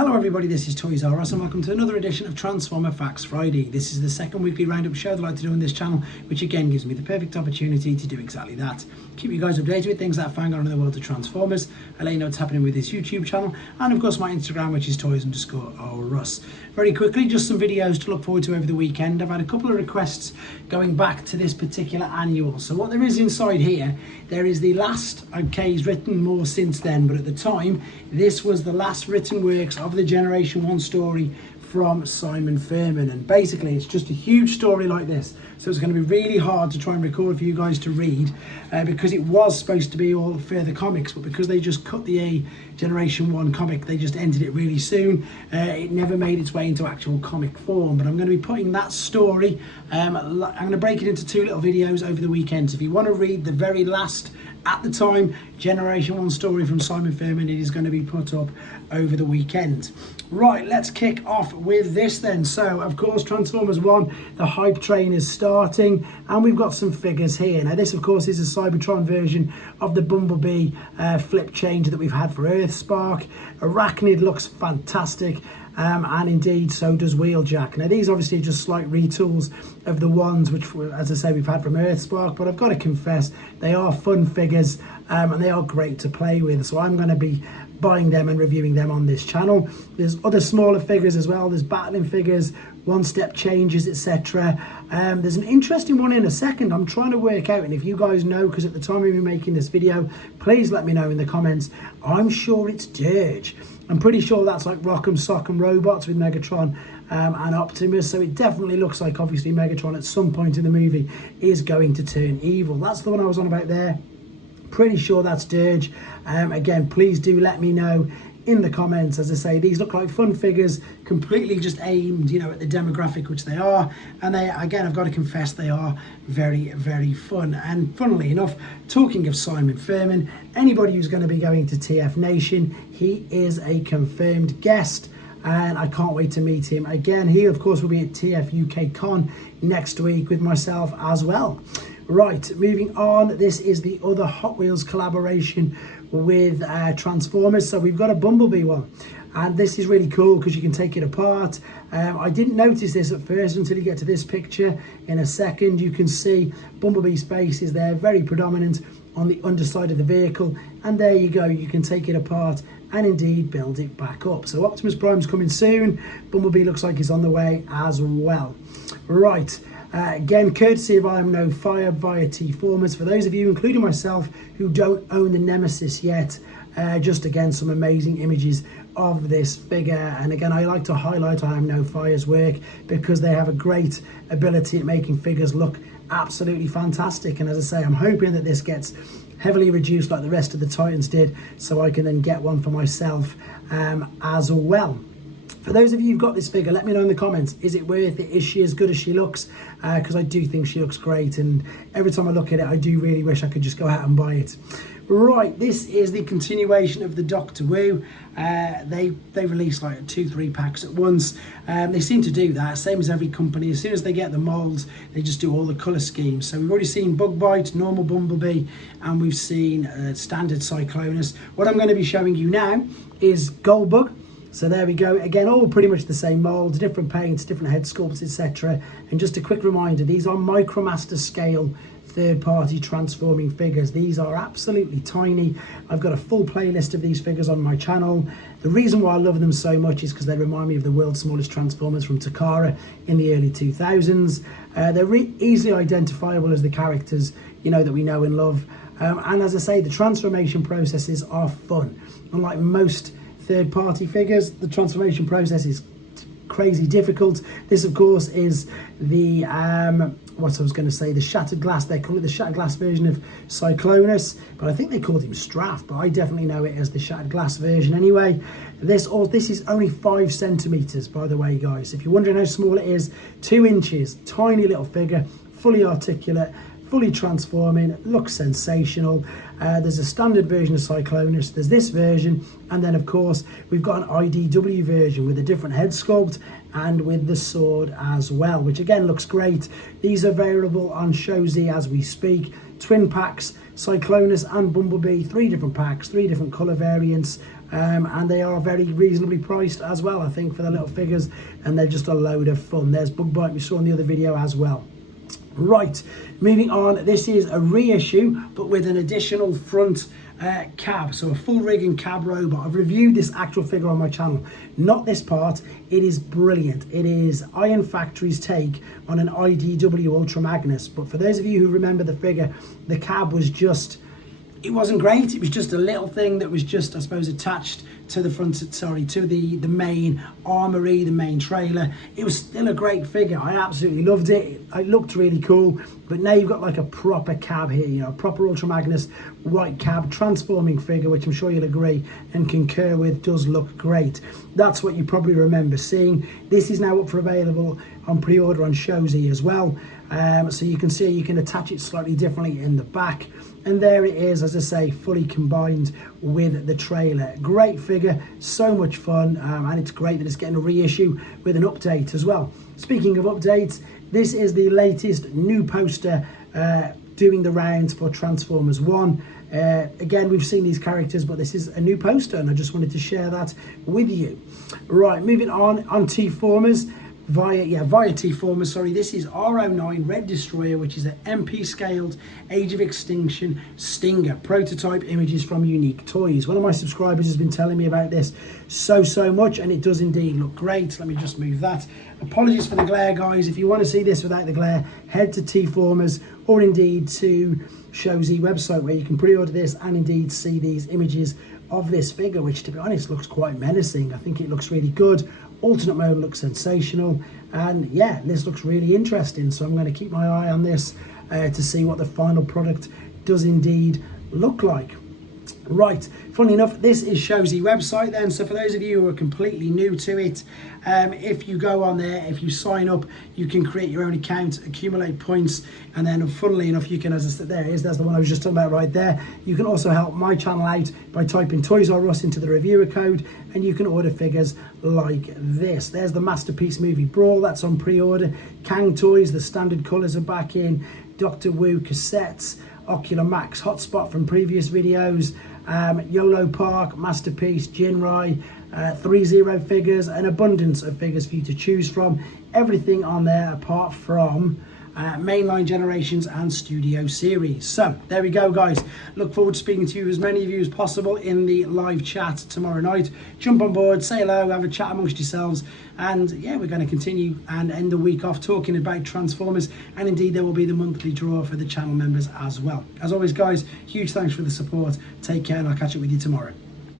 Hello everybody, this is Toys R Us and welcome to another edition of Transformer Facts Friday. This is the second weekly roundup show that I like to do on this channel, which again gives me the perfect opportunity to do exactly that. Keep you guys updated with things that are going on in the world of Transformers. I let you know what's happening with this YouTube channel and of course my Instagram, which is toys_r_us. Very quickly, just some videos to look forward to over the weekend. I've had a couple of requests going back to this particular annual. So what there is inside here, there is the last, okay, he's written more since then, but at the time, this was the last written works of the Generation 1 story from Simon Furman, and basically it's just a huge story like this, so it's going to be really hard to try and record for you guys to read because it was supposed to be all further comics, but because they just cut the Generation 1 comic, they just ended it really soon. It never made its way into actual comic form, but I'm going to be putting that story, I'm going to break it into two little videos over the weekend. So if you want to read the very last, at the time, Generation 1 story from Simon Furman, it is going to be put up over the weekend. Right, let's kick off with this then. So, of course, Transformers 1, the hype train is starting, and we've got some figures here. Now, this, of course, is a Cybertron version of the Bumblebee flip change that we've had for Earthspark. Arachnid looks fantastic. And indeed so does Wheeljack. Now these obviously are just slight retools of the ones which, as I say, we've had from Earthspark, but I've got to confess they are fun figures and they are great to play with, so I'm going to be buying them and reviewing them on this channel. There's other smaller figures as well. There's battling figures, one-step changes, etc. There's an interesting one in a second I'm trying to work out, and if you guys know, because at the time of me making this video, please let me know in the comments. I'm sure it's Dirge. I'm pretty sure that's like Rock'em Sock'em Robots with Megatron and Optimus, so it definitely looks like obviously Megatron at some point in the movie is going to turn evil. That's the one I was on about there. Pretty sure that's Dirge. Again, please do let me know in the comments. As I say, these look like fun figures, completely just aimed, at the demographic which they are, and they, again, I've got to confess, they are very, very fun. And funnily enough, talking of Simon Furman, anybody who's going to be going to tfnation, he is a confirmed guest, and I can't wait to meet him again. He, of course, will be at TF UK Con next week with myself as well. Right, moving on, this is the other Hot Wheels collaboration with Transformers. So we've got a Bumblebee one, and this is really cool because you can take it apart. I didn't notice this at first until you get to this picture. In a second, you can see Bumblebee's face is there, very predominant on the underside of the vehicle, and there you go, you can take it apart and indeed build it back up. So Optimus Prime's coming soon. Bumblebee looks like he's on the way as well. Right. Again, courtesy of I Am No Fire via T-Formers. For those of you, including myself, who don't own the Nemesis yet, just again some amazing images of this figure. And again, I like to highlight I Am No Fire's work because they have a great ability at making figures look absolutely fantastic. And as I say, I'm hoping that this gets heavily reduced like the rest of the Titans did, so I can then get one for myself as well. For those of you who've got this figure, let me know in the comments, is it worth it? Is she as good as she looks? Because I do think she looks great, and every time I look at it, I do really wish I could just go out and buy it. Right, this is the continuation of the Doctor Wu. They release like 2-3 packs at once. They seem to do that, same as every company. As soon as they get the molds, they just do all the colour schemes. So we've already seen Bug Bite, normal Bumblebee, and we've seen standard Cyclonus. What I'm going to be showing you now is Goldbug. So there we go, again, all pretty much the same molds, different paints, different head sculpts, etc. And just a quick reminder, these are Micromaster scale third-party transforming figures. These are absolutely tiny. I've got a full playlist of these figures on my channel. The reason why I love them so much is because they remind me of the world's smallest Transformers from Takara in the early 2000s. They're easily identifiable as the characters, that we know and love. And as I say, the transformation processes are fun. Unlike most third-party figures, the transformation process is crazy difficult. This, of course, is the the shattered glass. They call it the shattered glass version of Cyclonus, but I think they called him Straff, but I definitely know it as the shattered glass version anyway. This is only 5 centimeters, by the way, guys. If you're wondering how small it is, 2 inches, tiny little figure, fully articulate, fully transforming, looks sensational. There's a standard version of Cyclonus, there's this version, and then of course we've got an IDW version with a different head sculpt and with the sword as well, which again looks great. These are available on Showy as we speak. Twin packs, Cyclonus and Bumblebee, 3 different packs, 3 different colour variants. and they are very reasonably priced as well, I think, for the little figures, and they're just a load of fun. There's Bumblebee we saw in the other video as well. Right, moving on, this is a reissue but with an additional front cab, so a full rig and cab robot. I've reviewed this actual figure on my channel, not this part. It is brilliant. It is Iron Factory's take on an IDW Ultra Magnus, but for those of you who remember the figure, the cab was just, it wasn't great. It was just a little thing that was just, I suppose, attached to the front, sorry, to the main armory, the main trailer. It was still a great figure. I absolutely loved it. It looked really cool, but now you've got like a proper cab here, you know, a proper Ultra Magnus white cab transforming figure, which I'm sure you'll agree and concur with does look great. That's what you probably remember seeing. This is now up for available on pre-order on Showy as well. So you can see you can attach it slightly differently in the back, and there it is, as I say, fully combined with the trailer. Great figure, so much fun, and it's great that it's getting a reissue with an update as well. Speaking of updates, this is the latest new poster doing the rounds for Transformers 1. Again, we've seen these characters, but this is a new poster, and I just wanted to share that with you. Right, moving on T-Formers. Via T-Formers, sorry, this is R09 Red Destroyer, which is an MP scaled Age of Extinction Stinger prototype images from Unique Toys. One of my subscribers has been telling me about this so much, and it does indeed look great. Let me just move that. Apologies for the glare, guys. If you want to see this without the glare, head to T-Formers or indeed to Showy website, where you can pre-order this and indeed see these images of this figure, which, to be honest, looks quite menacing. I think it looks really good. Alternate mode looks sensational, and yeah, this looks really interesting, so I'm going to keep my eye on this to see what the final product does indeed look like. Right, funny enough, this is Showy website then, so for those of you who are completely new to it, if you go on there, if you sign up, you can create your own account, accumulate points, and then funnily enough, you can, as I said, there it is, that's the one I was just talking about right there. You can also help my channel out by typing Toys R Us into the reviewer code, and you can order figures like this. There's the Masterpiece Movie Brawl, that's on pre-order. Kang Toys, the standard colours are back in. Doctor Wu cassettes, Ocular Max Hotspot from previous videos, YOLO Park, Masterpiece, Jinrai, 3-0 figures, an abundance of figures for you to choose from. Everything on there apart from mainline generations and studio series. So there we go, guys. Look forward to speaking to you, as many of you as possible, in the live chat tomorrow night. Jump on board, say hello, have a chat amongst yourselves, and yeah, we're going to continue and end the week off talking about Transformers, and indeed there will be the monthly draw for the channel members as well. As always, guys, huge thanks for the support. Take care, and I'll catch up with you tomorrow.